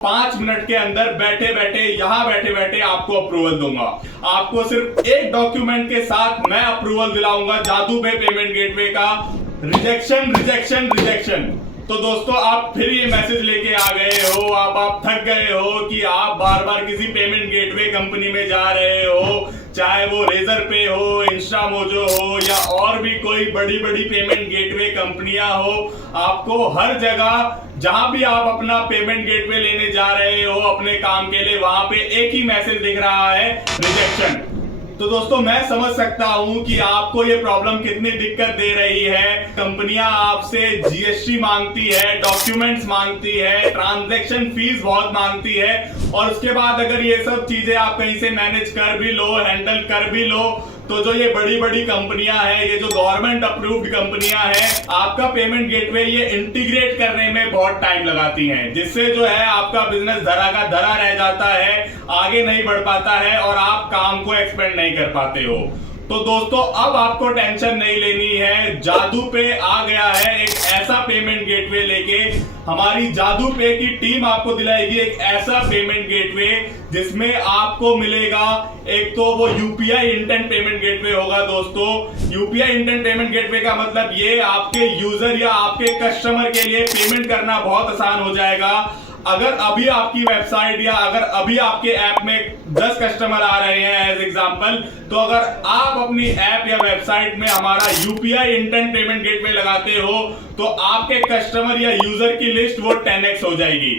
5 minute के अंदर बैठे बैठे यहां बैठे बैठे आपको अप्रूवल दूंगा। आपको सिर्फ एक डॉक्यूमेंट के साथ मैं अप्रूवल दिलाऊंगा जादू पे पेमेंट गेटवे का। Rejection rejection rejection. तो दोस्तों आप फिर ये मैसेज लेके आ गए हो, आप थक गए हो कि आप बार बार किसी पेमेंट गेटवे कंपनी में जा रहे हो, चाहे वो रेजर पे हो, इंस्टामोजो हो या और भी कोई बड़ी बड़ी पेमेंट गेटवे कंपनियां हो। आपको हर जगह जहां भी आप अपना पेमेंट गेटवे लेने जा रहे हो अपने काम के लिए, वहां पे एक ही मैसेज दिख रहा है, रिजेक्शन। तो दोस्तों मैं समझ सकता हूं कि आपको ये प्रॉब्लम कितनी दिक्कत दे रही है। कंपनियां आपसे जीएसटी मांगती है, डॉक्यूमेंट्स मांगती है, ट्रांजैक्शन फीस बहुत मांगती है, और उसके बाद अगर ये सब चीजें आप कहीं से मैनेज कर भी लो, हैंडल कर भी लो, तो जो ये बड़ी बड़ी कंपनियां हैं, ये जो गवर्नमेंट अप्रूव्ड कंपनियां हैं, आपका पेमेंट गेटवे ये इंटीग्रेट करने में बहुत टाइम लगाती हैं, जिससे जो है आपका बिजनेस धरा का धरा रह जाता है, आगे नहीं बढ़ पाता है और आप काम को एक्सपेंड नहीं कर पाते हो। तो दोस्तों अब आपको टेंशन नहीं लेनी है, जादू पे आ गया है एक ऐसा पेमेंट गेटवे लेके। हमारी जादू पे की टीम आपको दिलाएगी एक ऐसा पेमेंट गेटवे जिसमें आपको मिलेगा, एक तो वो यूपीआई इंस्टेंट पेमेंट गेटवे होगा। दोस्तों यूपीआई इंस्टेंट पेमेंट गेटवे का मतलब ये आपके यूजर या आपके कस्टमर के लिए पेमेंट करना बहुत आसान हो जाएगा। अगर अभी आपकी वेबसाइट या अगर अभी आपके ऐप में 10 कस्टमर आ रहे हैं एज एग्जांपल, तो अगर आप अपनी ऐप या वेबसाइट में हमारा यूपीआई इंस्टेंट पेमेंट गेटवे लगाते हो तो आपके कस्टमर या यूजर की लिस्ट वो 10x हो जाएगी।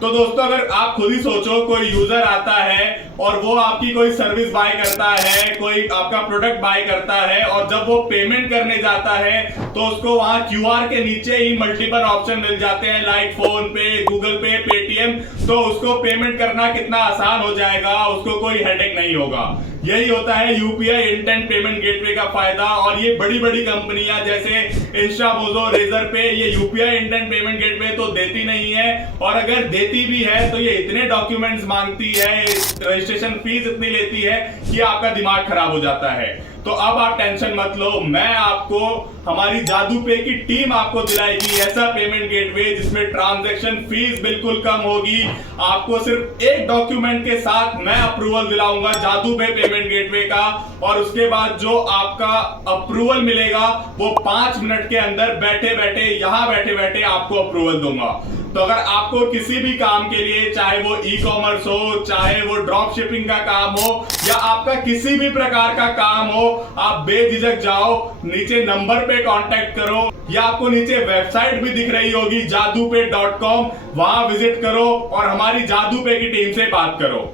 तो दोस्तों अगर आप खुद ही सोचो, कोई यूजर आता है और वो आपकी कोई सर्विस बाय करता है, कोई आपका प्रोडक्ट बाय करता है, और जब वो पेमेंट करने जाता है तो उसको वहां क्यूआर के नीचे ही मल्टीपल ऑप्शन मिल जाते हैं, लाइक फोन पे, गूगल पे, पेटीएम। तो उसको पेमेंट करना कितना आसान हो जाएगा, उसको कोई हेडेक नहीं होगा। यही होता है यूपीआई इंस्टेंट पेमेंट गेटवे का फायदा। और ये बड़ी बड़ी कंपनियां जैसे इंस्टामोजो, रेजर पे, ये यूपीआई इंस्टेंट पेमेंट गेटवे तो देती नहीं है, और अगर देती भी है तो ये इतने डॉक्यूमेंट्स मांगती है, रजिस्ट्रेशन फीस इतनी लेती है कि आपका दिमाग खराब हो जाता है। तो अब आप टेंशन मत लो, मैं आपको, हमारी जादू पे की टीम आपको दिलाएगी ऐसा पेमेंट गेटवे जिसमें ट्रांजैक्शन फीस बिल्कुल कम होगी। आपको सिर्फ एक डॉक्यूमेंट के साथ मैं अप्रूवल दिलाऊंगा जादू पे पेमेंट गेटवे का, और उसके बाद जो आपका अप्रूवल मिलेगा वो 5 मिनट के अंदर बैठे बैठे यहां बैठे बैठे आपको अप्रूवल दूंगा। तो अगर आपको किसी भी काम के लिए, चाहे वो ई कॉमर्स हो, चाहे वो ड्रॉप शिपिंग का काम हो, या आपका किसी भी प्रकार का काम हो, आप बेझिझक जाओ, नीचे नंबर पे कांटेक्ट करो, या आपको नीचे वेबसाइट भी दिख रही होगी jadupe.com, वहां विजिट करो और हमारी जादू पे की टीम से बात करो।